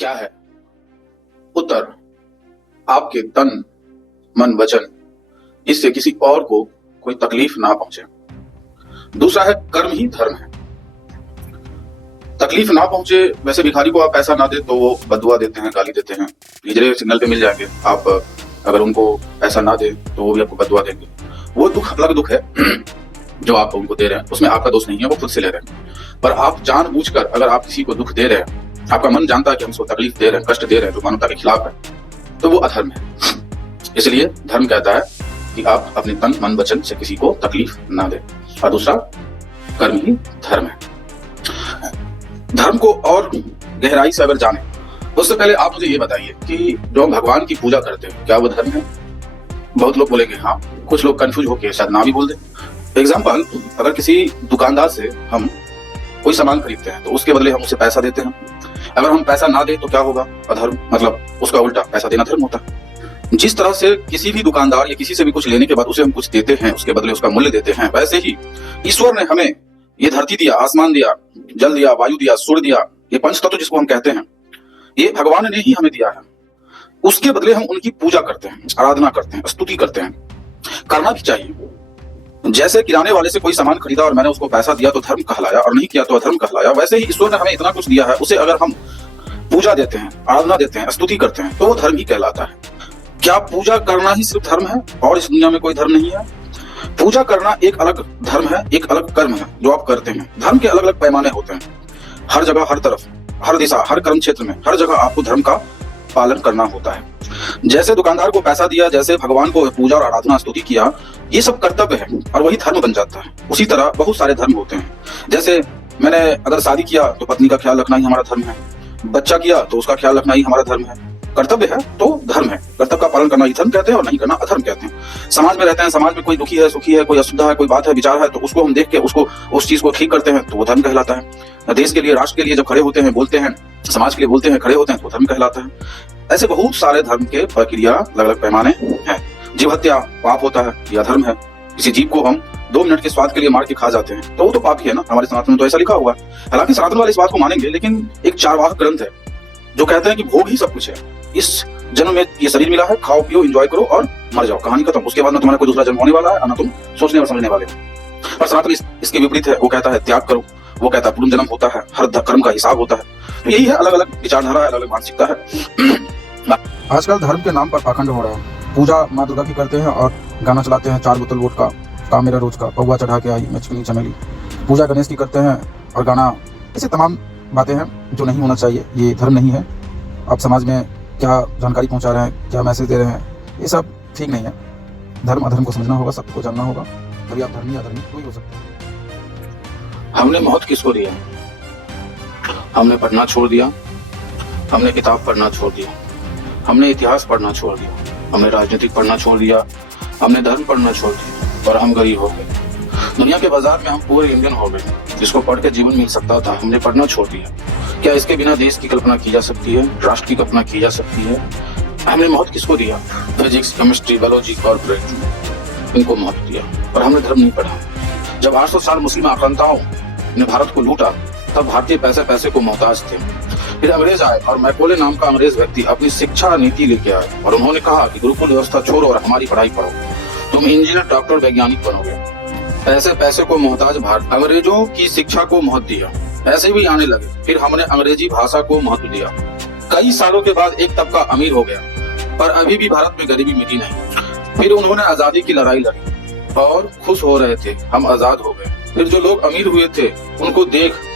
क्या है? उत्तर, आपके तन मन वचन इससे किसी और को कोई तकलीफ ना पहुंचे। दूसरा है कर्म ही धर्म है। तकलीफ ना पहुंचे। वैसे भिखारी को आप पैसा ना दे तो वो बददुआ देते हैं, गाली देते हैं, हिजड़े सिग्नल पे मिल जाएंगे। आप अगर उनको पैसा ना दे तो वो भी आपको बददुआ देंगे। वो दुख अलग दुख है जो आप उनको दे रहे हैं, उसमें आपका दोष नहीं है, वो खुद से ले रहे हैं। पर आप जानबूझकर अगर आप किसी को दुख दे रहे हैं, आपका मन जानता है कि हम उसको तकलीफ दे रहे हैं, कष्ट दे रहे हैं, जो मानवता के खिलाफ है, तो वो अधर्म है। इसलिए धर्म कहता है कि आप अपने तन मन वचन से किसी को तकलीफ ना दें। और दूसरा, कर्म ही धर्म है। धर्म को और गहराई से अगर जाने, उससे पहले आप मुझे ये बताइए कि जो हम भगवान की पूजा करते हैं, क्या वो धर्म है? बहुत लोग बोलेंगे हाँ, कुछ लोग कंफ्यूज होकर शायद ना भी बोल दें। एग्जाम्पल, अगर किसी दुकानदार से हम कोई सामान खरीदते हैं तो उसके बदले हम उसे पैसा देते हैं। अगर हम पैसा ना दे तो क्या होगा? अधर्म, मतलब उसका उल्टा, पैसा देना धर्म होता है। जिस तरह से किसी भी दुकानदार या किसी से भी कुछ लेने के बाद उसे हम कुछ देते हैं, उसके बदले उसका मूल्य देते हैं, वैसे ही ईश्वर ने हमें ये धरती दिया, आसमान दिया, जल दिया, वायु दिया, सूर्य दिया, ये पंच तत्व जिसको हम कहते हैं, ये भगवान ने ही हमें दिया है। उसके बदले हम उनकी पूजा करते हैं, आराधना करते हैं, स्तुति करते हैं। करना भी चाहिए। जैसे किराने वाले से कोई सामान खरीदा और मैंने उसको पैसा दिया तो धर्म कहलाया, और नहीं किया तो अधर्म कहलाया, वैसे ही ईश्वर ने हमें इतना कुछ दिया है, उसे अगर हम पूजा देते हैं, आराधना देते हैं, स्तुति करते हैं, तो वो धर्म ही कहलाता है। क्या पूजा करना ही सिर्फ धर्म है और इस दुनिया में कोई धर्म नहीं है? पूजा करना एक अलग धर्म है, एक अलग कर्म है जो आप करते हैं। धर्म के अलग अलग पैमाने होते हैं। हर जगह, हर तरफ, हर दिशा, हर कर्म क्षेत्र में, हर जगह आपको धर्म का पालन करना होता है। जैसे दुकानदार को पैसा दिया, जैसे भगवान को पूजा और आराधना स्तुति किया, ये सब कर्तव्य है और वही धर्म बन जाता है। उसी तरह बहुत सारे धर्म होते हैं। जैसे मैंने अगर शादी किया तो पत्नी का ख्याल रखना ही हमारा धर्म है। बच्चा किया तो उसका ख्याल रखना ही हमारा धर्म है। कर्तव्य है तो धर्म है। कर्तव्य का पालन करना ही धर्म कहते हैं और नहीं करना अधर्म कहते हैं। समाज में रहते हैं, समाज में कोई दुखी है, सुखी है, कोई अशुद्ध है, कोई बात है, विचार है, तो उसको हम देख के उसको उस चीज को ठीक करते हैं तो वो धर्म कहलाता है। देश के लिए, राष्ट्र के लिए जब खड़े होते हैं, बोलते हैं, समाज के लिए बोलते हैं, खड़े होते हैं, तो धर्म कहलाता है। ऐसे बहुत सारे धर्म के प्रक्रिया, अलग अलग पैमाने हैं। जीव हत्या पाप होता है, यह धर्म है। किसी जीव को हम 2 मिनट के स्वाद के लिए मार के खा जाते हैं तो वो तो पाप ही है ना। हमारे सनातन में तो ऐसा लिखा हुआ है। हालांकि सनातन वाले इस बात को मानेंगे, लेकिन एक चारवाक ग्रंथ है जो कहते हैं कि भोग ही सब कुछ है। इस जन्म में ये शरीर मिला है, खाओ पियो, एंजॉय करो और मर जाओ, कहानी खत्म। उसके बाद ना तुम्हारा कोई दूसरा जन्म होने वाला है, ना तुम सोचने और समझने वाले हो। पर सनातन इसके विपरीत है। वो कहता है त्याग करो, वो कहता है पूर्ण जन्म होता है, हर कर्म का हिसाब होता है। तो यही है, अलग अलग विचारधारा है, अलग अलग मानसिकता है। आजकल धर्म के नाम पर पाखंड हो रहा है। पूजा माँ दुर्गा की करते हैं और गाना चलाते हैं 4 बोतल वोट का, काम मेरा रोज का, पौवा चढ़ा के आई मैं चिकनी चमेली। पूजा गणेश की करते हैं और गाना, ऐसे तमाम बातें हैं जो नहीं होना चाहिए। ये धर्म नहीं है। आप समाज में क्या जानकारी पहुंचा रहे हैं, क्या मैसेज दे रहे हैं, ये सब ठीक नहीं है। धर्म अधर्म को समझना होगा, सत्य को जानना होगा, तभी आप धर्मी अधर्मी कोई हो सकते हैं। हमने मौत किसको दिया? हमने पढ़ना छोड़ दिया, हमने किताब पढ़ना छोड़ दिया, हमने इतिहास पढ़ना छोड़ दिया, हमने राजनीतिक पढ़ना छोड़ दिया, हमने धर्म पढ़ना छोड़ दिया और हम गरीब हो गए। दुनिया के बाजार में हम पूरे इंडियन हो गए। जिसको पढ़ के जीवन मिल सकता था, हमने पढ़ना छोड़ दिया। क्या इसके बिना देश की कल्पना की जा सकती है? राष्ट्र की कल्पना की जा सकती है? हमने मौत किसको दिया? फिजिक्स, केमिस्ट्री, बायोलॉजी, कॉर्पोरेट, इनको मौत दिया और हमने धर्म नहीं पढ़ा। जब 800 साल मुस्लिम आक्रांताओं ने भारत को लूटा, तब भारतीय पैसे को मोहताज थे। फिर अंग्रेज आए और मैकोले नाम का अंग्रेज व्यक्ति अपनी शिक्षा नीति लेके आए और उन्होंने कहा कि गुरुकुल व्यवस्था छोड़ो और हमारी पढ़ाई पढ़ो, तुम इंजीनियर, डॉक्टर, वैज्ञानिक बनोगे। पैसे को मोहताज भारत अंग्रेजों की शिक्षा को महत्व दिया। ऐसे भी आने लगे। फिर हमने अंग्रेजी भाषा को महत्व दिया। कई सालों के बाद एक तबका अमीर हो गया, पर अभी भी भारत में गरीबी मिटी नहीं। फिर उन्होंने आजादी की लड़ाई लड़ी और खुश हो रहे थे, हम आजाद हो गए। फिर जो लोग अमीर हुए थे उनको देख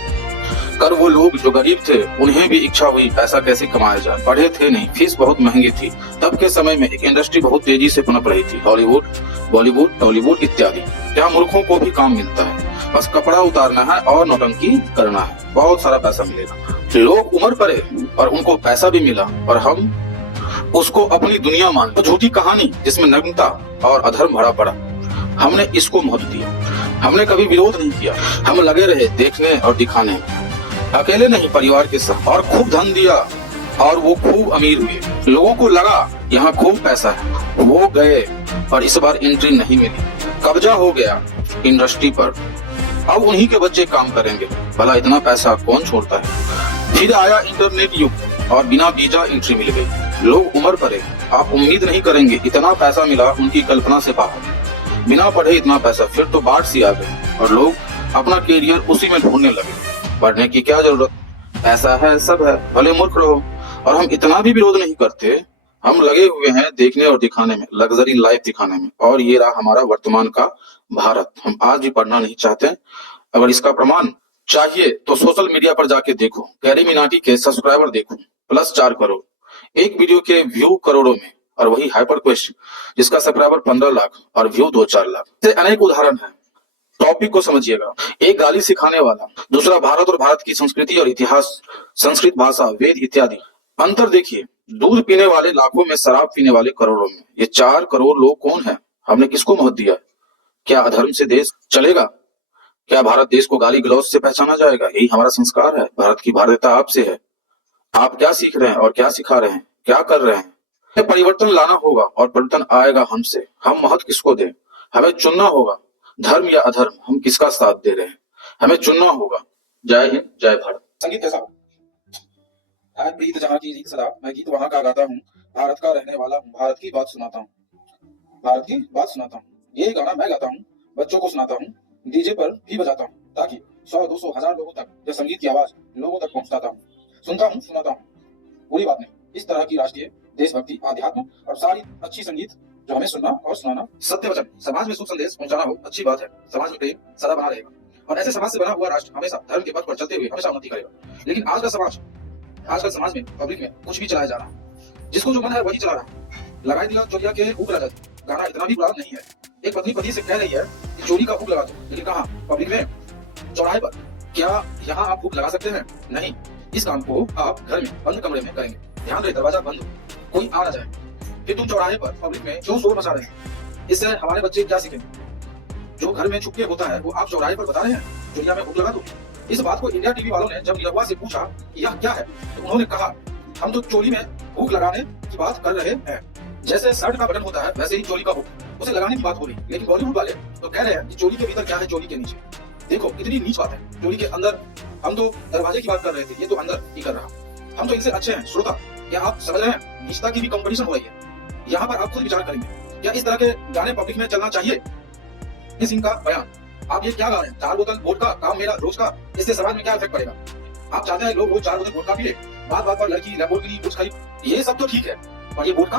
कर वो लोग जो गरीब थे उन्हें भी इच्छा हुई पैसा कैसे कमाया जाए। पढ़े थे नहीं, फीस बहुत महंगी थी। तब के समय में एक इंडस्ट्री बहुत तेजी से पनप रही थी, हॉलीवुड, बॉलीवुड, टॉलीवुड इत्यादि। जहाँ मूर्खों को भी काम मिलता है, बस कपड़ा उतारना है और नौटंकी करना है, बहुत सारा पैसा मिलेगा। लोग उम्र पड़े और उनको पैसा भी मिला और हम उसको अपनी दुनिया मान। तो झूठी कहानी जिसमें नग्नता और अधर्म भरा पड़ा, हमने इसको महत्व दिया। हमने कभी विरोध नहीं किया, हम लगे रहे देखने और दिखाने, अकेले नहीं परिवार के साथ, और खूब धन दिया और वो खूब अमीर हुए। लोगों को लगा यहाँ खूब पैसा है, वो गए और इस बार एंट्री नहीं मिली, कब्जा हो गया इंडस्ट्री पर। अब उन्हीं के बच्चे काम करेंगे, भला इतना पैसा कौन छोड़ता है। फिर आया इंटरनेट युग, और बिना वीजा एंट्री मिल गई। लोग उम्र पड़े, आप उम्मीद नहीं करेंगे इतना पैसा मिला उनकी कल्पना से बाहर। बिना पढ़े इतना पैसा, फिर तो बाढ़ सी आ गई और लोग अपना कैरियर उसी में ढूंढने लगे। पढ़ने की क्या जरूरत, पैसा है सब है, भले मूर्ख रहो। और हम इतना भी विरोध नहीं करते, हम लगे हुए हैं देखने और दिखाने में, लग्जरी लाइफ दिखाने में। और ये रहा हमारा वर्तमान का भारत। हम आज भी पढ़ना नहीं चाहते। अगर इसका प्रमाण चाहिए तो सोशल मीडिया पर जाके देखो, कैरी मिनाटी के सब्सक्राइबर देखो +4 करोड़, एक वीडियो के व्यू करोड़ों में, और वही हाइपर क्वेस्ट जिसका सब्सक्राइबर 15 लाख और व्यू 2-4 लाख। से अनेक उदाहरण है। टॉपिक को समझिएगा। एक गाली सिखाने वाला, दूसरा भारत और भारत की संस्कृति और इतिहास, संस्कृत भाषा, वेद इत्यादि। अंतर देखिए, दूध पीने वाले लाखों में, शराब पीने वाले करोड़ों में। ये 4 करोड़ लोग कौन है? हमने किसको महत्व दिया? क्या अधर्म से देश चलेगा? क्या भारत देश को गाली गलौज से पहचाना जाएगा? यही हमारा संस्कार है। भारत की भारतीयता आपसे है। आप क्या सीख रहे हैं और क्या सिखा रहे हैं, क्या कर रहे हैं? परिवर्तन लाना होगा और परिवर्तन आएगा हमसे। हम महत्व किसको दें? हमें चुनना होगा, धर्म या अधर्म, हम किसका साथ दे रहे हैं, हमें चुनना होगा। जय हिंद, जय भारत। संगीत कैसा? है प्रीत जहाँ की रीत सदा, मैं गीत वहाँ का गाता हूँ। भारत का रहने वाला हूँ, भारत की बात सुनाता हूँ, भारत की बात सुनाता हूँ। ये गाना मैं गाता हूँ, बच्चों को सुनाता हूँ, डीजे पर भी बजाता हूँ, ताकि 100, 200, 1000 लोगों तक यह संगीत की आवाज लोगों तक पहुँचाता हूँ। सुनता हूँ, सुनाता हूँ, बुरी बात नहीं। इस तरह की राष्ट्रीय देशभक्ति, आध्यात्म और सारी अच्छी संगीत जो हमें सुनना और सुनाना। सत्य वचन, समाज में शुभ संदेश पहुंचाना हो, अच्छी बात है। समाज में प्रेम सदा बना रहेगा और ऐसे समाज से बना हुआ राष्ट्र हमेशा धर्म के पथ पर चलते हुए हमेशा उन्नति करेगा। लेकिन आजकल समाज में, पब्लिक में कुछ भी चलाया जा रहा है, जिसको जो मन है वही चला रहा है। लगाई दिला चोरिया के हुक लगा दे, गाना इतना भी बुरा नहीं है। एक पत्नी पति से कह रही है कि चोरी का हुक लगा दो, लेकिन कहाँ? पब्लिक में, चौराहे पर। क्या यहाँ आप हुक लगा सकते हैं? नहीं। इस काम को आप घर में बंद कमरे में करेंगे। ध्यान रहे, दरवाजा बंद हो, कोई आ ना जाए। फिर तुम चौराहे पर पब्लिक में क्यों शोर मचा रहे हैं? इससे हमारे बच्चे क्या सीखेंगे? जो घर में छुपके होता है वो आप चौराहे पर बता रहे हैं, दुनिया में हुक लगा दो। इस बात को इंडिया टीवी वालों ने जब निरहुआ से पूछा यह क्या है, तो उन्होंने कहा हम तो चोली में हुक लगाने की बात कर रहे हैं। जैसे शर्ट का बटन होता है वैसे ही चोली का हुक, उसे लगाने की बात हो रही। लेकिन बॉलीवुड वाले तो कह रहे हैं कि चोली के भीतर क्या है, चोली के नीचे। देखो कितनी नीच बात है। चोली के अंदर हम तो दरवाजे की बात कर रहे थे, ये तो अंदर ही कर रहा। हम तो इनसे अच्छे हैं। श्रोता, क्या आप समझ रहे हैं? निजता की भी कंपटीशन हो रही है। यहाँ पर आप खुद विचार करेंगे, क्या इस तरह के गाने पब्लिक में चलना चाहिए? इस इनका बयान, आप ये क्या गा रहे हैं? 4 बोतल वोडका, काम मेरा रोज का, इससे समाज में क्या इफेक्ट पड़ेगा? आप चाहते हैं लोग रोज 4 बोतल वोडका पी ले, बात बात पर लड़की, लैम्बोर्गिनी, बुर्ज खलीफा, ये सब तो ठीक है, पर ये वोडका?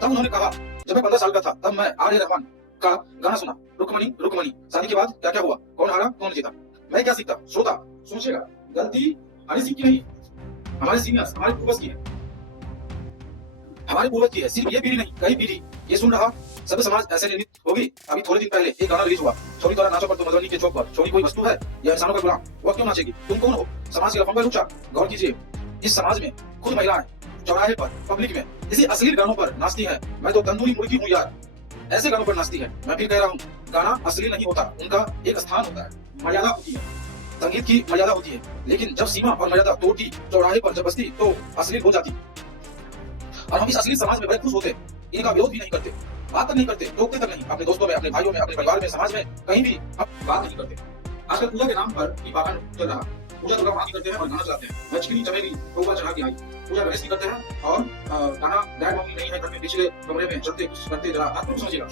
तब उन्होंने कहा जब मैं 15 साल का था तब मैं आर रहमान का गाना सुना, रुकमणी रुकमणी। शादी के बाद क्या क्या हुआ, कौन हारा कौन जीता, मैं क्या सीखता? श्रोता सोचेगा, गलती हनी सिंह की नहीं, हमारे सीनियर्स, हमारे पूर्वज की है, हमारे पूर्वज की है। सिर्फ ये पीढ़ी नहीं, कई पीढ़ी ये सुन रहा सब समाज ऐसे निर्मित होगी। अभी थोड़े दिन पहले एक गाना रिलीज हुआ, छोरी द्वारा नाचो पर तो मधुबनी के चौक पर। छोरी कोई वस्तु है या इंसानों का गुलाम? वह क्यों नाचेगी? तुम कौन हो? समाज के लफंगा लुच्चा। गौर कीजिए, इस समाज में खुद महिलाएं चौराहे पर, पब्लिक में इसी अश्लील गानों पर नाचती है। मैं तो तंदूरी मुर्गी हूँ यार, ऐसे गानों पर नाचती है। मैं फिर कह रहा हूँ, गाना अश्लील नहीं होता, उनका एक स्थान होता है, मर्यादा होती है, संगीत की मर्यादा होती है। लेकिन जब सीमा और मर्यादा तोड़ती चौराहे पर जब बसती तो अश्लील हो जाती। और हम इस अश्लील समाज में बड़े खुश होते, इनका विरोध भी नहीं करते, बात तक नहीं करते, टोकते तक नहीं, अपने दोस्तों में, अपने भाइयों में, अपने परिवार में, समाज में, कहीं भी अब बात नहीं करते। आजकल पूजा के नाम पर भी पाखंड चल रहा। पूजा दुर्गा माँ की करते हैं और गाना चलाते हैं, लक्ष्मी चमेली पौवा चढ़ा के आई। पूजा गणेश की करते हैं और गाना डैड मम्मी नहीं है घर में, पिछले कमरे में चलते कुछ करते, जरा आपको समझिएगा।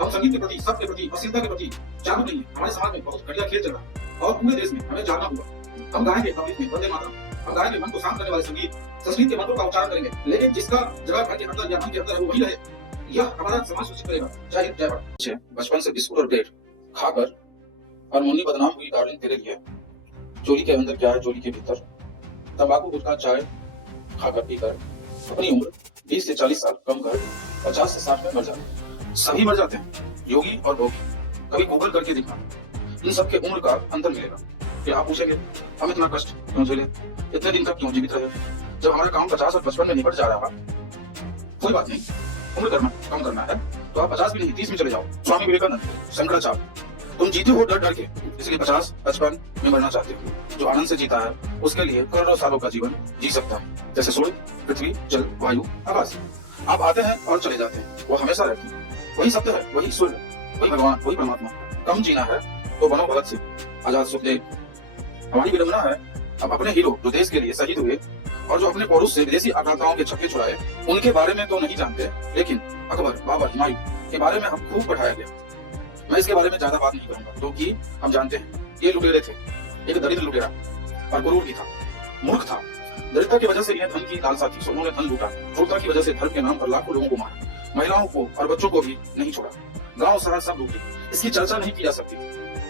हम संगीत के प्रति, सब के प्रति, अश्लीलता के प्रति जागरूक नहीं है। हमारे समाज में बहुत घटिया खेल चल रहा है और पूरे देश में हमें जागना होगा। हम गाएंगे पब्लिक में वंदे मातरम, हम गाएंगे मन को शांत करने वाले संगीत, संस्कृत के मंत्रों का उच्चारण करेंगे, लेकिन जिसका जगह घर के अंदर या मन के अंदर है वो वही रहे। यह हमारा समाज सुरक्षित करेगा। जय हिंद, जय भारत। बचपन से बिस्कुट और ब्रेड खाकर और मुन्नी बदनाम हुई डार्लिंग तेरे लिए। चोली के अंदर क्या है, चोली के भीतर? तंबाकू, गुटखा, चाय खाकर पीकर अपनी उम्र 20 से 40 साल कम कर 50 से 60 में मर जाते हैं। सभी मर जाते हैं, योगी और भोगी। कभी गूगल करके देखना, इन सबके उम्र का अंतर मिलेगा। फिर आप पूछेंगे हम इतना कष्ट क्यों झेले, इतने दिन तक क्यों जीवित रहे, जब हमारा काम 50 और 55 में निपट जा रहा। कोई बात नहीं, उम्र करना कम करना है तो आप 50 भी नहीं 30 में चले जाओ। स्वामी विवेकानंद, शंकराचार्य, तुम जीते हो डर डर के, इसलिए 50-55 में मरना चाहते हो। जो आनंद से जीता है उसके लिए करोड़ों सालों का जीवन जी सकता है। जैसे सूर्य, पृथ्वी, जल, वायु, आकाश, आप आते हैं और चले जाते हैं, वो हमेशा रहते हैं। वही सत्य है, वही ईश्वर है, वही भगवान, वही परमात्मा। कम जीना है तो बनो भगत सिंह, आजाद सुखदेव। हमारी विडंबना है अब अपने हीरो जो देश के लिए शहीद हुए और जो अपने पड़ोस से विदेशी आक्रांताओं के छक्के छुड़ाए, उनके बारे में तो नहीं जानते, लेकिन अकबर, बाबर, हुमायूं के बारे में हम खूब पढ़ाया गया। मैं इसके बारे में ज्यादा बात नहीं करूंगा, क्योंकि हम जानते हैं ये लुटेरे थे। एक दरिद्र लुटेरा और क्रूर भी था, मूर्ख था। दरिद्रता की वजह से इन्हें धन की लालसा थी, उन्होंने धन लूटा। क्रूरता की वजह से धर्म के नाम पर लाखों लोगों को मारा, महिलाओं को और बच्चों को भी नहीं छोड़ा। गांव शहर सब लूटे। इसकी चर्चा नहीं की जा सकती,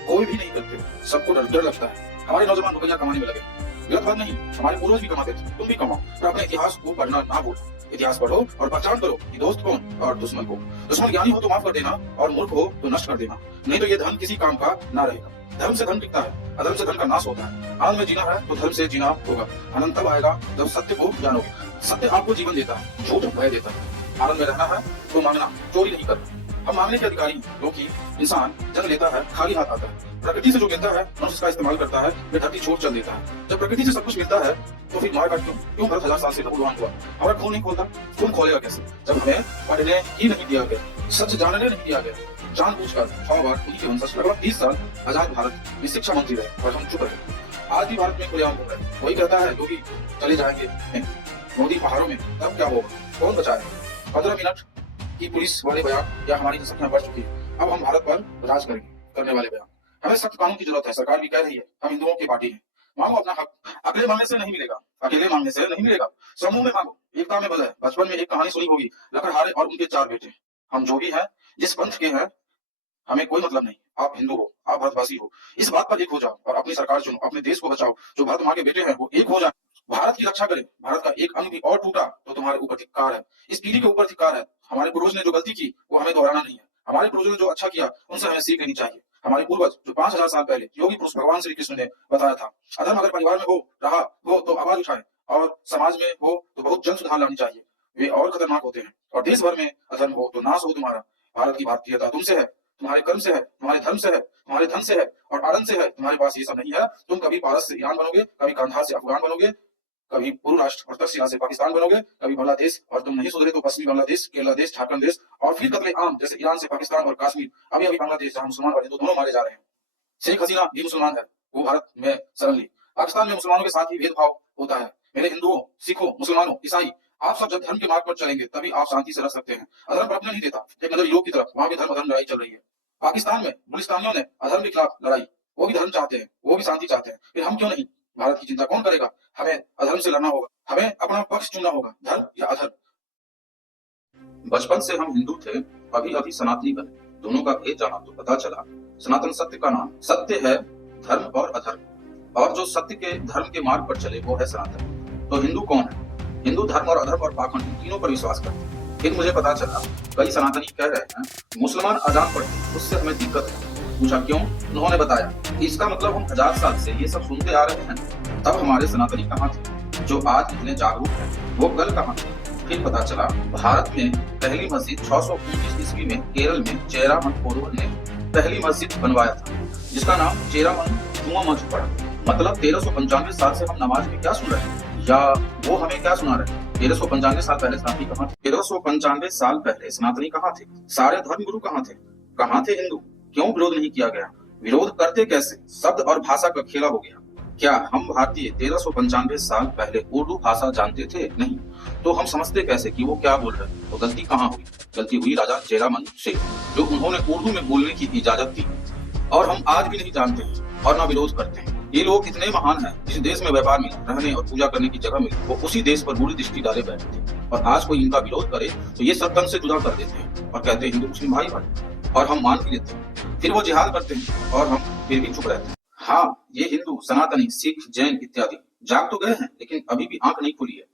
कोई भी नहीं करते। सबको डर लगता है। हमारे नौजवान रुपया कमाने में लगे। गलत बात नहीं, हमारे पूर्वज भी कमाते थे, तुम भी कमाओ, पर अपने इतिहास को पढ़ना ना भूलो। इतिहास पढ़ो और पहचान करो कि दोस्त कौन और दुश्मन को। दुश्मन ज्ञानी हो तो माफ कर देना, और मूर्ख हो तो नष्ट कर देना, नहीं तो ये धन किसी काम का ना रहेगा। धर्म से धन टिकता है, अधर्म से धन का नाश होता है। आनंद में जीना है तो धर्म से जीना होगा। आनंद तब आएगा जब सत्य को जानोगे। सत्य आपको जीवन देता है, झूठ भय देता है। आनंद में रहना है तो मांगना, चोरी नहीं करना। हम मांगने के अधिकारी, क्योंकि इंसान जन्म लेता है खाली हाथ आता है। प्रकृति से जो मिलता है मनुष्य इसका इस्तेमाल करता है, वे धरती छोड़ चल देता है। जब प्रकृति से सब कुछ मिलता है तो फिर मार काट क्यों भारत 1000 साल से नपुंसक हुआ? हमारा खून नहीं खोलता, खून खोलेगा कैसे जब हमें पढ़ने ही नहीं दिया गया, सच जानने नहीं दिया गया। जानबूझकर 100 बार उन्हीं के वंशज लगभग 30 साल आजाद भारत में शिक्षा मंत्री रहे और हम चुप रहे। आज भी भारत में खुलेआम घूम रहे। वही कहता है योगी चले जाएंगे मोदी पहाड़ों में, तब क्या होगा? कौन बचाए? 15 मिनट की पुलिस वाले बयान या हमारी जनसंख्या बढ़ चुकी है, अब हम भारत पर राज करेंगे करने वाले बयान। हमें सख्त कानून की जरूरत है, सरकार भी कह रही है। हम हिंदुओं की पार्टी है, मांगो अपना हक। अकेले मांगने से नहीं मिलेगा, अकेले मांगने से नहीं मिलेगा, समूह में मांगो, एकता में बल है। बचपन में एक कहानी सुनी होगी, लकड़हारे और उनके 4 बेटे। हम जो भी हैं, जिस पंथ के हैं, हमें कोई मतलब नहीं। आप हिंदू हो, आप भारतवासी हो, इस बात पर एक हो जाओ और अपनी सरकार चुनो, अपने देश को बचाओ। जो भारत माँ के बेटे हैं वो एक हो जाए, भारत की रक्षा करें। भारत का एक अंग भी और टूटा तो तुम्हारे ऊपर धिक्कार है, इस पीढ़ी के ऊपर धिक्कार है। हमारे पूर्वज ने जो गलती की वो हमें दोहराना नहीं है। हमारे पूर्वजों ने जो अच्छा किया उनसे हमें सीख लेनी चाहिए। हमारे पूर्वज जो 5000 साल पहले योगी पुरुष भगवान श्री कृष्ण ने बताया था, अधर्म अगर परिवार में हो रहा हो तो आवाज उठाए, और समाज में हो तो बहुत जल्द सुधार लानी चाहिए। वे और खतरनाक होते हैं। और देश भर में अधर्म हो तो नाश हो तुम्हारा। भारत की भारतीयता तुमसे है, तुम्हारे कर्म से है, तुम्हारे धर्म से है, तुम्हारे धन से है और आनंद से है। तुम्हारे पास ये सब नहीं है। तुम कभी पारस से ईरान बनोगे, कभी कंधार से अफगान बनोगे, कभी पूर्व राष्ट्र और तक्षशिला से पाकिस्तान बनोगे, कभी बांग्लादेश, और तुम नहीं सुधरे तो पश्चिमी बांग्लादेश, केरला देश, झारखंड देश, और फिर कतले आम जैसे ईरान से पाकिस्तान और कश्मीर। अभी अभी बांग्लादेश जहां मुसलमान और हिंदू दोनों मारे जा रहे हैं। शेख हसीना भी मुसलमान है, वो भारत में शरण ली। पाकिस्तान में मुसलमानों के साथ ही भेदभाव होता है। मेरे हिंदुओं, सिखों, मुसलमानों, ईसाई, आप सब जब धर्म के मार्ग पर चलेंगे तभी आप शांति से रह सकते हैं। अधर्म पर नहीं देता। एक नजर यूरोप की तरफ, वहां भी धर्म अधर्म लड़ाई चल रही है। पाकिस्तान में गुलिस्तानियों ने अधर्म के खिलाफ लड़ाई, वो भी धर्म चाहते हैं, वो भी शांति चाहते हैं। फिर हम क्यों नहीं? भारत की चिंता कौन करेगा? हमें अधर्म से लड़ना होगा, हमें अपना पक्ष चुनना होगा, धर्म या अधर्म। बचपन से हम हिंदू थे, अभी अभी सनातनी बने। दोनों का भेद जाना तो पता चला सनातन सत्य का नाम सत्य है, धर्म और अधर्म, और जो सत्य के धर्म के मार्ग पर चले वो है सनातन। तो हिंदू कौन है? हिंदू धर्म और अधर्म और पाखंड तीनों पर विश्वास करते हैं। फिर मुझे पता चला कई सनातनी कह रहे हैं मुसलमान अजान पढ़ते, उससे हमें दिक्कत है। पूछा क्यों? उन्होंने बताया कि इसका मतलब हम 1000 साल से ये सब सुनते आ रहे हैं। तब हमारे सनातनी कहाँ थे जो आज इतने जागरूक हैं? वो कल कहाँ थे? फिर पता चला भारत में पहली मस्जिद 629 ईस्वी में केरल में चेरामन पोरोल ने पहली मस्जिद बनवाया था, जिसका नाम चेरामन धुआं मस्जिद पड़ा। मतलब 1395 साल से हम नमाज में क्या सुन रहे हैं, या वो हमें क्या सुना रहे हैं? 1395 साल पहले सनातनी कहाँ थे? 1395 साल पहले सनातनी कहाँ थे? सारे धर्म गुरु कहाँ थे? कहाँ थे हिंदू? क्यों विरोध नहीं किया गया? विरोध करते कैसे? शब्द और भाषा का खेला हो गया। क्या हम भारतीय 1395 साल पहले उर्दू भाषा जानते थे? नहीं। तो हम समझते कैसे कि वो क्या बोल रहे हैं? तो गलती कहाँ हुई? गलती हुई राजा चेरामन से, जो उन्होंने उर्दू में बोलने की इजाजत दी। और हम आज भी नहीं जानते और न विरोध करते हैं। ये लोग इतने महान हैं, जिस देश में व्यापार मिला, रहने और पूजा करने की जगह मिली, वो उसी देश पर बुरी दृष्टि डाले बैठे थे। और आज कोई इनका विरोध करे तो ये सब तन से जुदा कर देते हैं और कहते हैं हिंदू मुस्लिम भाई भाई, और हम मान भी लेते हैं। फिर वो जिहाद करते हैं और हम फिर भी चुप रहते हैं। हाँ, ये हिंदू, सनातनी, सिख, जैन इत्यादि जाग तो गए हैं, लेकिन अभी भी आंख नहीं खुली है।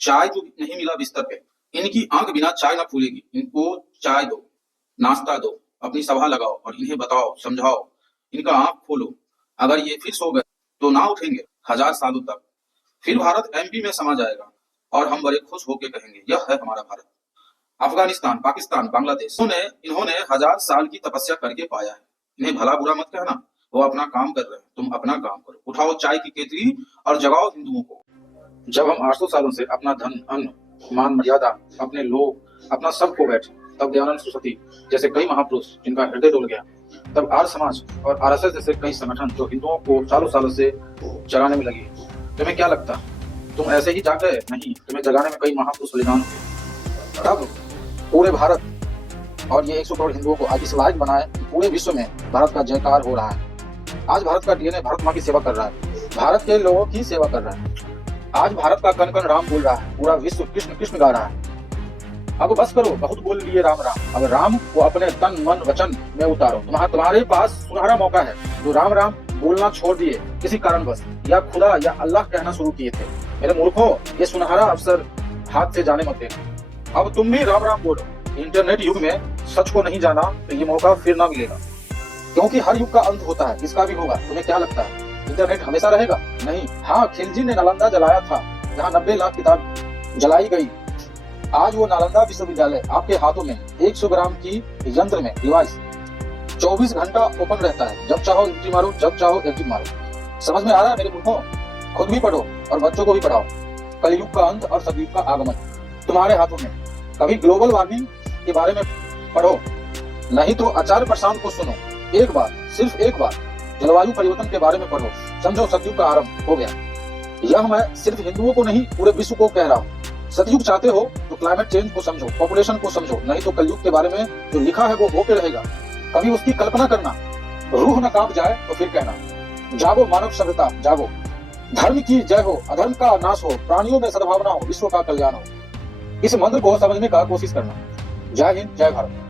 चाय जो नहीं मिला बिस्तर पे, इनकी आंख बिना चाय ना खुलेगी। इनको चाय दो, नाश्ता दो, अपनी सभा लगाओ और इन्हें बताओ, समझाओ, इनका आंख खोलो। अगर ये फिर सो गए तो ना उठेंगे 1000 सालों तक। फिर भारत एमपी में समा जाएगा और हम बड़े खुश होकर कहेंगे यह है हमारा भारत। अफगानिस्तान, पाकिस्तान, बांग्लादेश, इन्होंने 1000 साल की तपस्या करके पाया है। इन्हें भला बुरा मत कहना, वो अपना काम कर रहे हैं, तुम अपना काम करो। उठाओ चाय की केतली और जगाओ हिंदुओं को। जब हम 800 सालों से अपना धन, अन्न, मान, मर्यादा, अपने लोग, अपना सब खो बैठे, तब दयानंद सरस्वती जैसे कई महापुरुष जिनका हृदय डोल गया, तब आर्य समाज और आरएसएस जैसे कई संगठन जो हिंदुओं को सालों सालों से जगाने में लगे। तुम्हें क्या लगता तुम ऐसे ही जाग गए? नहीं, तुम्हें जगाने में कई महापुरुष बलिदान हुए। तब पूरे भारत और ये 100 करोड़ हिंदुओं को आज इस लायक बनाए कि पूरे विश्व में भारत का जयकार हो रहा है। आज भारत का डीएनए भारत माँ की सेवा कर रहा है, भारत के लोगों की सेवा कर रहा है। आज भारत का कण कण राम बोल रहा है, पूरा विश्व कृष्ण कृष्ण गा रहा है। अब बस करो, बहुत बोल लिए राम राम, अब राम को अपने तन मन वचन में उतारो। तुम्हारे पास सुनहरा मौका है। जो राम राम बोलना छोड़ दिए किसी कारणवश, या खुदा या अल्लाह कहना शुरू किए थे, मेरे मूर्खों, ये सुनहरा अवसर हाथ से जाने मत देना। अब तुम भी राम राम बोलो। इंटरनेट युग में सच को नहीं जाना तो ये मौका फिर ना मिलेगा, क्योंकि हर युग का अंत होता है, इसका भी होगा। तुम्हें क्या लगता है इंटरनेट हमेशा रहेगा? नहीं। हाँ, खिलजी ने नालंदा जलाया था, जहाँ 90 लाख किताब जलाई गई। आज वो नालंदा विश्वविद्यालय आपके हाथों में 100 ग्राम की यंत्र में डिवाइस 24 घंटा ओपन रहता है। जब चाहो एंट्री मारो, जब चाहो एग्जिट मारो। समझ में आ रहा है मेरे मूर्खों? खुद भी पढ़ो और बच्चों को भी पढ़ाओ। कलयुग का अंत और सतयुग का आगमन तुम्हारे हाथों में। कभी ग्लोबल वार्मिंग के बारे में पढ़ो, नहीं तो आचार्य प्रशांत को सुनो। एक बार, सिर्फ एक बार जलवायु परिवर्तन के बारे में पढ़ो, समझो सतयुग का आरंभ हो गया। यह मैं सिर्फ हिंदुओं को नहीं, पूरे विश्व को कह रहा हूँ। सतयुग चाहते हो तो क्लाइमेट चेंज को समझो, पॉपुलेशन को समझो, नहीं तो कलयुग के बारे में जो लिखा है वो होके रहेगा। कभी उसकी कल्पना करना, रूह न कांप जाए तो फिर कहना। जागो मानव सभ्यता, जागो। धर्म की जय हो, अधर्म का नाश हो, प्राणियों में सद्भावना हो, विश्व का कल्याण हो। इस मंत्र को समझने का कोशिश करना। जय हिंद, जय भारत।